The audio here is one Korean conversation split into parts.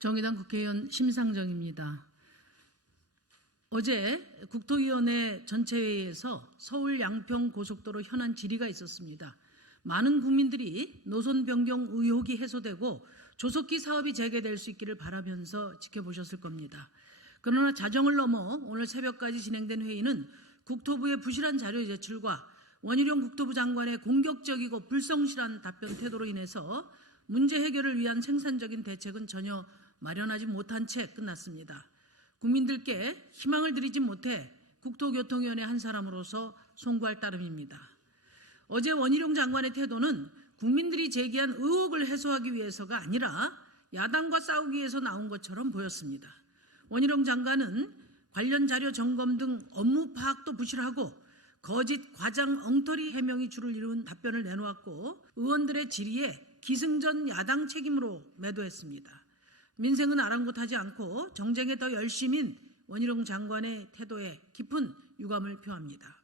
정의당 국회의원 심상정입니다. 어제 국토위원회 전체회의에서 서울 양평 고속도로 현안 질의가 있었습니다. 많은 국민들이 노선 변경 의혹이 해소되고 조속히 사업이 재개될 수 있기를 바라면서 지켜보셨을 겁니다. 그러나 자정을 넘어 오늘 새벽까지 진행된 회의는 국토부의 부실한 자료 제출과 원희룡 국토부 장관의 공격적이고 불성실한 답변 태도로 인해서 문제 해결을 위한 생산적인 대책은 전혀 마련하지 못한 채 끝났습니다. 국민들께 희망을 드리지 못해 국토교통위원회 한 사람으로서 송구할 따름입니다. 어제 원희룡 장관의 태도는 국민들이 제기한 의혹을 해소하기 위해서가 아니라 야당과 싸우기 위해서 나온 것처럼 보였습니다. 원희룡 장관은 관련 자료 점검 등 업무 파악도 부실하고 거짓, 과장, 엉터리 해명이 주를 이룬 답변을 내놓았고 의원들의 질의에 기승전 야당 책임으로 매도했습니다. 민생은 아랑곳하지 않고 정쟁에 더 열심인 원희룡 장관의 태도에 깊은 유감을 표합니다.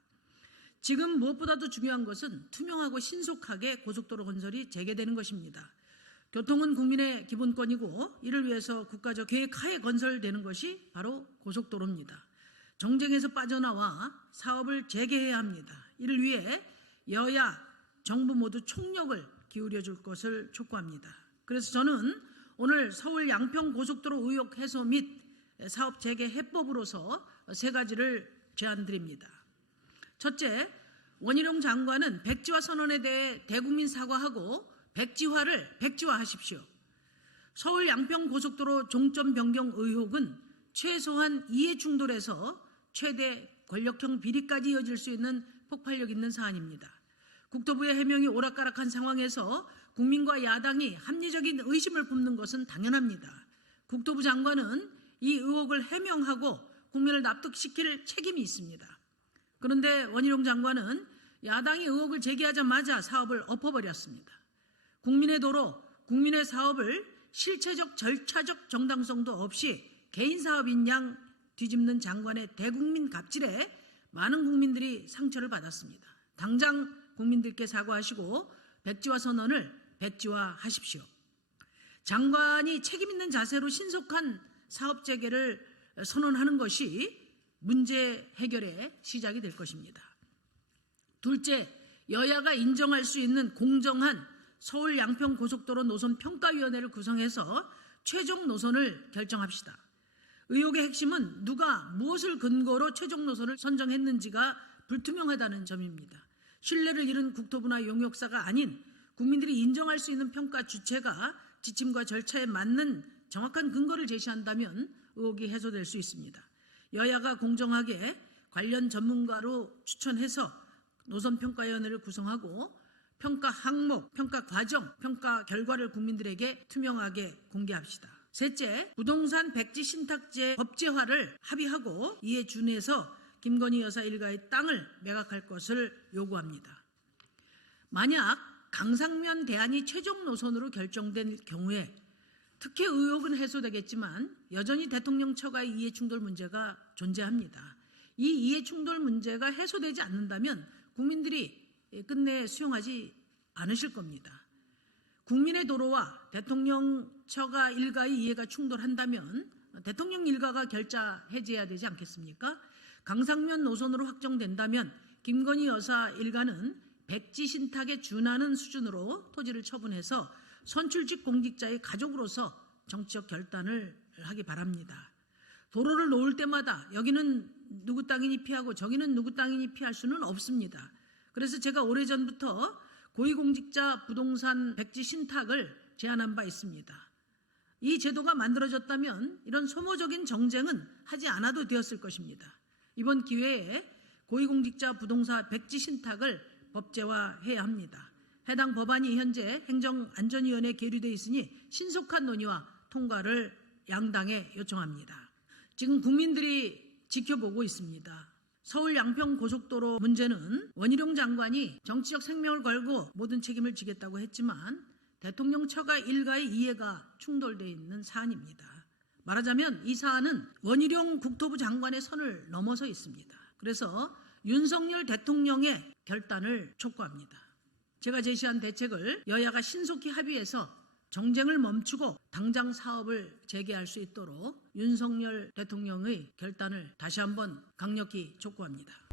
지금 무엇보다도 중요한 것은 투명하고 신속하게 고속도로 건설이 재개되는 것입니다. 교통은 국민의 기본권이고 이를 위해서 국가적 계획하에 건설되는 것이 바로 고속도로입니다. 정쟁에서 빠져나와 사업을 재개해야 합니다. 이를 위해 여야, 정부 모두 총력을 기울여 줄 것을 촉구합니다. 그래서 저는 오늘 서울 양평 고속도로 의혹 해소 및 사업 재개 해법으로서 세 가지를 제안드립니다. 첫째, 원희룡 장관은 백지화 선언에 대해 대국민 사과하고 백지화를 백지화하십시오. 서울 양평 고속도로 종점 변경 의혹은 최소한 이해 충돌에서 최대 권력형 비리까지 이어질 수 있는 폭발력 있는 사안입니다. 국토부의 해명이 오락가락한 상황에서 국민과 야당이 합리적인 의심을 품는 것은 당연합니다. 국토부 장관은 이 의혹을 해명하고 국민을 납득시킬 책임이 있습니다. 그런데 원희룡 장관은 야당이 의혹을 제기하자마자 사업을 엎어버렸습니다. 국민의 도로, 국민의 사업을 실체적 절차적 정당성도 없이 개인 사업인 양 뒤집는 장관의 대국민 갑질에 많은 국민들이 상처를 받았습니다. 당장 국민들께 사과하시고 백지화 선언을 백지화하십시오. 장관이 책임 있는 자세로 신속한 사업 재개를 선언하는 것이 문제 해결의 시작이 될 것입니다. 둘째, 여야가 인정할 수 있는 공정한 서울 양평 고속도로 노선 평가위원회를 구성해서 최종 노선을 결정합시다. 의혹의 핵심은 누가 무엇을 근거로 최종 노선을 선정했는지가 불투명하다는 점입니다. 신뢰를 잃은 국토부나 용역사가 아닌 국민들이 인정할 수 있는 평가 주체가 지침과 절차에 맞는 정확한 근거를 제시한다면 의혹이 해소될 수 있습니다. 여야가 공정하게 관련 전문가로 추천해서 노선평가위원회를 구성하고 평가 항목, 평가 과정, 평가 결과를 국민들에게 투명하게 공개합시다. 셋째, 부동산 백지 신탁제 법제화를 합의하고 이에 준해서 김건희 여사 일가의 땅을 매각할 것을 요구합니다. 만약 강상면 대안이 최종 노선으로 결정된 경우에 특혜 의혹은 해소되겠지만 여전히 대통령 처가의 이해충돌 문제가 존재합니다. 이 이해충돌 문제가 해소되지 않는다면 국민들이 끝내 수용하지 않으실 겁니다. 국민의 도로와 대통령 처가 일가의 이해가 충돌한다면 대통령 일가가 결자 해제해야 되지 않겠습니까? 강상면 노선으로 확정된다면 김건희 여사 일가는 백지 신탁에 준하는 수준으로 토지를 처분해서 선출직 공직자의 가족으로서 정치적 결단을 하기 바랍니다. 도로를 놓을 때마다 여기는 누구 땅이니 피하고 저기는 누구 땅이니 피할 수는 없습니다. 그래서 제가 오래전부터 고위공직자 부동산 백지 신탁을 제안한 바 있습니다. 이 제도가 만들어졌다면 이런 소모적인 정쟁은 하지 않아도 되었을 것입니다. 이번 기회에 고위공직자 부동산 백지 신탁을 법제화해야 합니다. 해당 법안이 현재 행정안전위원회에 계류되어 있으니 신속한 논의와 통과를 양당에 요청합니다. 지금 국민들이 지켜보고 있습니다. 서울 양평 고속도로 문제는 원희룡 장관이 정치적 생명을 걸고 모든 책임을 지겠다고 했지만 대통령 처가 일가의 이해가 충돌되어 있는 사안입니다. 말하자면 이 사안은 원희룡 국토부 장관의 선을 넘어서 있습니다. 그래서 윤석열 대통령의 결단을 촉구합니다. 제가 제시한 대책을 여야가 신속히 합의해서 정쟁을 멈추고 당장 사업을 재개할 수 있도록 윤석열 대통령의 결단을 다시 한번 강력히 촉구합니다.